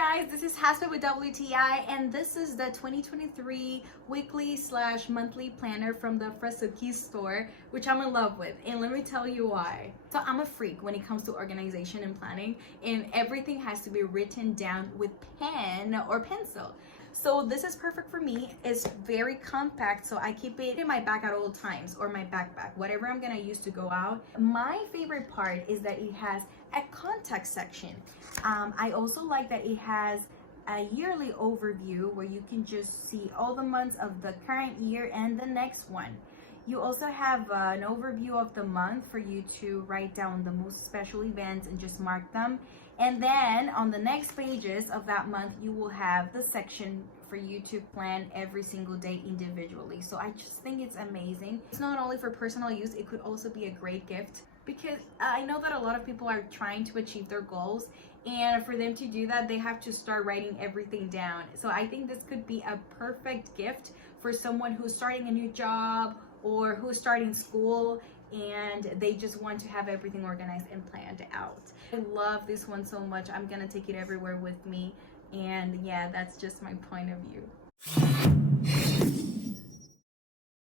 guys, this is Haspa with WTI, and this is the 2023 weekly/monthly planner from the Fresukey store, which I'm in love with, and let me tell you why. So I'm a freak when it comes to organization and planning, and everything has to be written down with pen or pencil. So this is perfect for me. It's very compact, so I keep it in my bag at all times, or my backpack, whatever I'm gonna use to go out. My favorite part is that it has a contact section. I also like that it has a yearly overview where you can just see all the months of the current year and the next one. You also have an overview of the month for you to write down the most special events and just mark them. And then on the next pages of that month, you will have the section for you to plan every single day individually. So I just think it's amazing. It's not only for personal use, it could also be a great gift, because I know that a lot of people are trying to achieve their goals, and for them to do that, they have to start writing everything down. So I think this could be a perfect gift for someone who's starting a new job or who's starting school and they just want to have everything organized and planned out. I love this one so much. I'm gonna take it everywhere with me, and yeah, that's just my point of view.